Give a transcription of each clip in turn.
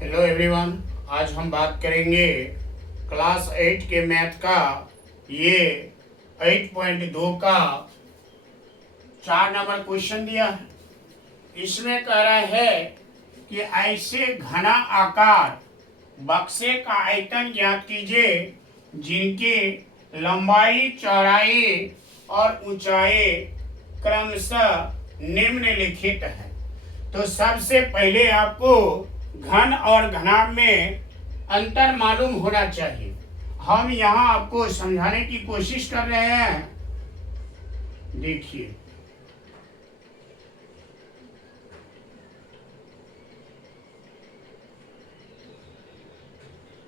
Hello everyone. आज हम बात करेंगे क्लास 8 के मैथ का ये 8.2 का 4 नंबर क्वेश्चन दिया है। इसमें कह रहा है कि ऐसे घना आकार बक्से का आयतन ज्ञात कीजिए जिनकी लंबाई, चौड़ाई और ऊंचाई क्रमशः निम्नलिखित है। तो सबसे पहले आपको घन और घनाभ में अंतर मालूम होना चाहिए। हम यहाँ आपको समझाने की कोशिश कर रहे हैं। देखिए,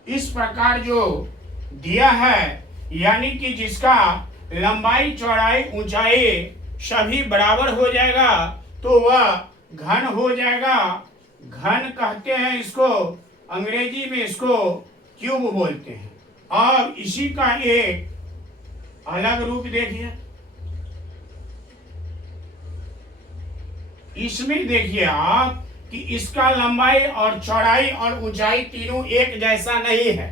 इस प्रकार जो दिया है, यानी कि जिसका लंबाई, चौड़ाई, ऊंचाई सभी बराबर हो जाएगा तो वह घन हो जाएगा। घन कहते हैं इसको, अंग्रेजी में इसको क्यूब बोलते हैं। और इसी का एक अलग रूप देखिए। इसमें देखिए आप कि इसका लंबाई और चौड़ाई और ऊंचाई तीनों एक जैसा नहीं है।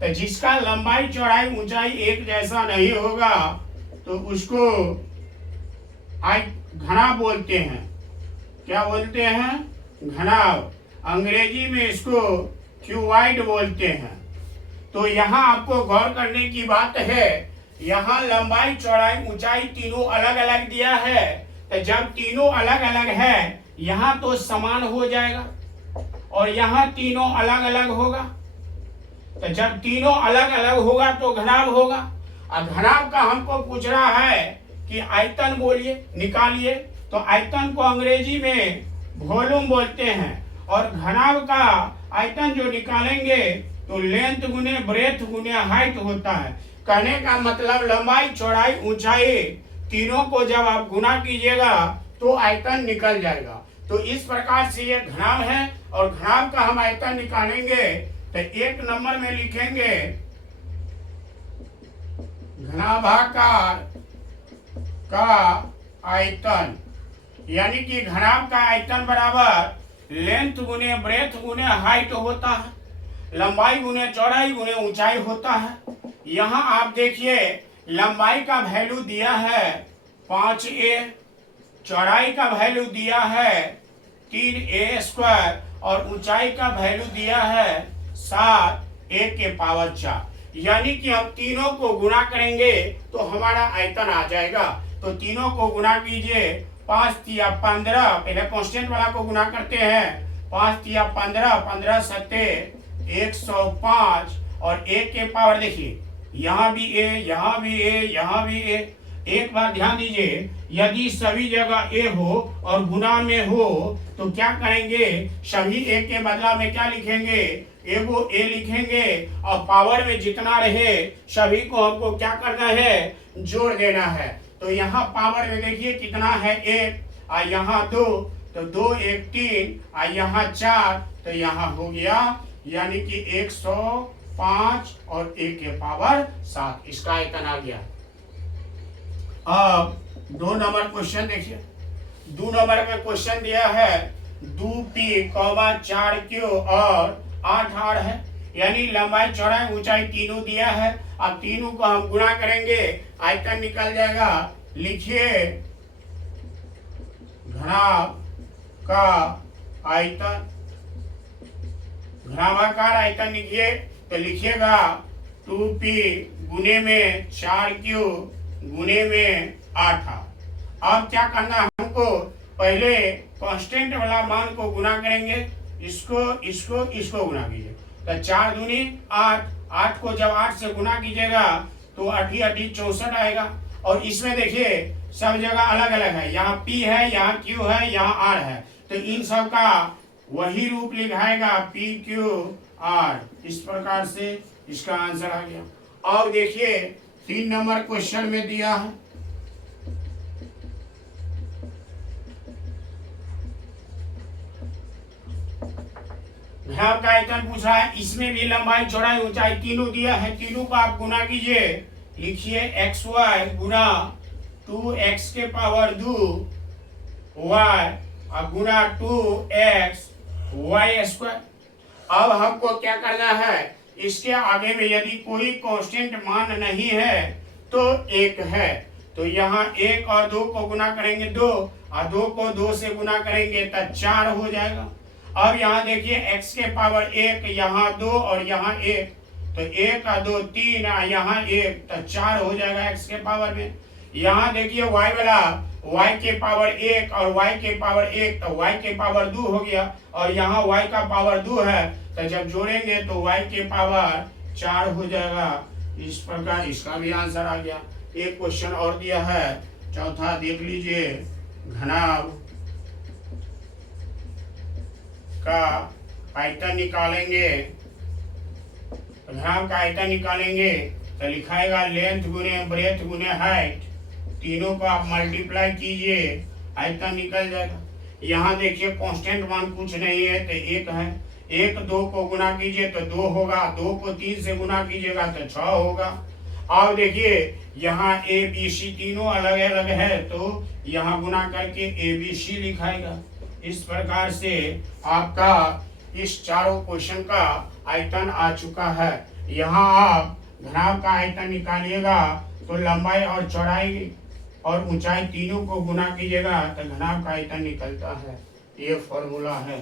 तो जिसका लंबाई, चौड़ाई, ऊंचाई एक जैसा नहीं होगा तो उसको घना बोलते हैं। क्या बोलते हैं? घनाभ। अंग्रेजी में इसको क्यूबाइड बोलते हैं। तो यहाँ आपको गौर करने की बात है, यहाँ लंबाई, चौड़ाई, ऊंचाई तीनों अलग अलग दिया है। तो जब तीनों अलग अलग है, यहाँ तो समान हो जाएगा और यहाँ तीनों अलग अलग होगा। तो जब तीनों अलग अलग होगा तो घनाभ होगा। और घनाभ का हमको पूछ रहा है कि आयतन बोलिए, निकालिए। तो आयतन को अंग्रेजी में वॉल्यूम बोलते हैं और घनाभ का आयतन जो निकालेंगे तो लेंथ गुने ब्रेथ गुने हाइट होता है। कहने का मतलब लंबाई, चौड़ाई, ऊंचाई तीनों को जब आप गुना कीजिएगा तो आयतन निकल जाएगा। तो इस प्रकार से ये घनाभ है और घनाभ का हम आयतन निकालेंगे तो 1 नंबर में लिखेंगे घनाभाकार का आयतन, यानी कि घनाभ का आयतन बराबर लेंथ गुने ब्रेथ गुने हाइट होता है, लंबाई गुने चौड़ाई गुने ऊंचाई होता है। यहाँ आप देखिए लंबाई का वैल्यू दिया है 5a, चौड़ाई का वैल्यू दिया है 3a² और ऊंचाई का वैल्यू दिया है 7a⁴। यानी कि हम तीनों को गुणा करेंगे तो हमारा आयतन आ जाएगा। तो तीनों को गुणा कीजिए, 5 तिया 15, पहले कांस्टेंट वाला को गुना करते हैं। 5 तिया 15, 15 सत्ते 105 और 1 के पावर देखिए, यहाँ भी a, यहाँ भी a, यहाँ भी a। एक बार ध्यान दीजिए, यदि सभी जगह a हो और गुना में हो तो क्या करेंगे, सभी a के बदला में क्या लिखेंगे, एगो a लिखेंगे और पावर में जितना रहे सभी को हमको क्या करना है, जोड़ देना है। तो यहाँ पावर में देखिए कितना है 1 और यहाँ 2, तो 2 1 3 और यहाँ 4, तो यहाँ हो गया यानी कि 105 और 1 के पावर 7। इसका आयतन आ गया। अब 2 नंबर क्वेश्चन देखिए। 2 नंबर में क्वेश्चन दिया है 2p, 4q और 8r है, यानी लंबाई, चौड़ाई, ऊंचाई तीनों दिया है। अब तीनों को हम गुणा करेंगे, आयतन निकल जाएगा। लिखिए घनाभ का आयतन, घनाभाकार आयतन लिखिए तो लिखिएगा 2p गुने में 4q गुने में 8r। अब क्या करना है हमको, पहले कांस्टेंट वाला मान को गुना करेंगे, इसको गुना कीजिए। तो 4 दूनी 8, 8 को जब 8 से गुना कीजिएगा तो 8 8 64 आएगा। और इसमें देखिए सब जगह अलग अलग है, यहाँ p है, यहाँ q है, यहाँ r है। तो इन सब का वही रूप लिखाएगा p q r। इस प्रकार से इसका आंसर आ गया। और देखिए 3 नंबर क्वेश्चन में दिया है घनाभ का आयतन पूछा है। इसमें भी लंबाई, चौड़ाई, ऊंचाई तीनों दिया है। तीनों का आप गुना कीजिए। लिखिए xy गुना 2x के पावर 2 y और गुना 2x y²। अब हमको क्या करना है, इसके आगे में यदि कोई कांस्टेंट मान नहीं है तो एक है, तो यहाँ एक और दो को गुना करेंगे दो, और दो को दो से गुना करेंगे तो 4 हो जाएगा। अब यहाँ देखिए x के पावर 1, यहाँ 2 और यहाँ 1, तो 1 और 2 3, यहाँ 1, तो 4 हो जाएगा x के पावर में। यहाँ देखिए y वाला y के पावर 1 और y के पावर 1, तो y के पावर 2 हो गया, और यहाँ y का पावर 2 है, तो जब जोड़ेंगे तो y के पावर 4 हो जाएगा। इस प्रकार इसका भी आंसर आ गया। एक क्वेश्चन और दिया है, चौथा देख लीजिए। घनाभ का आयतन निकालेंगे, घनाभ का आयतन निकालेंगे तो लिखाएगा लेंथ गुने ब्रेथ गुने हाइट, तीनों को आप मल्टीप्लाई कीजिए, आयतन निकल जाएगा। यहाँ देखिए कांस्टेंट मान कुछ नहीं है तो एक है, 1 2 को गुना कीजिए तो 2 होगा, 2 को 3 से गुना कीजिएगा तो 6 होगा। अब देखिए यहाँ ए बी सी तीनों अलग अलग है, तो यहाँ गुना करके ए बी सी लिखाएगा। इस प्रकार से आपका इस चारों क्वेश्चन का आयतन आ चुका है। यहाँ आप घनाभ का आयतन निकालिएगा तो लंबाई और चौड़ाई और ऊंचाई तीनों को गुना कीजिएगा तो घनाभ का आयतन निकलता है। ये फॉर्मूला है।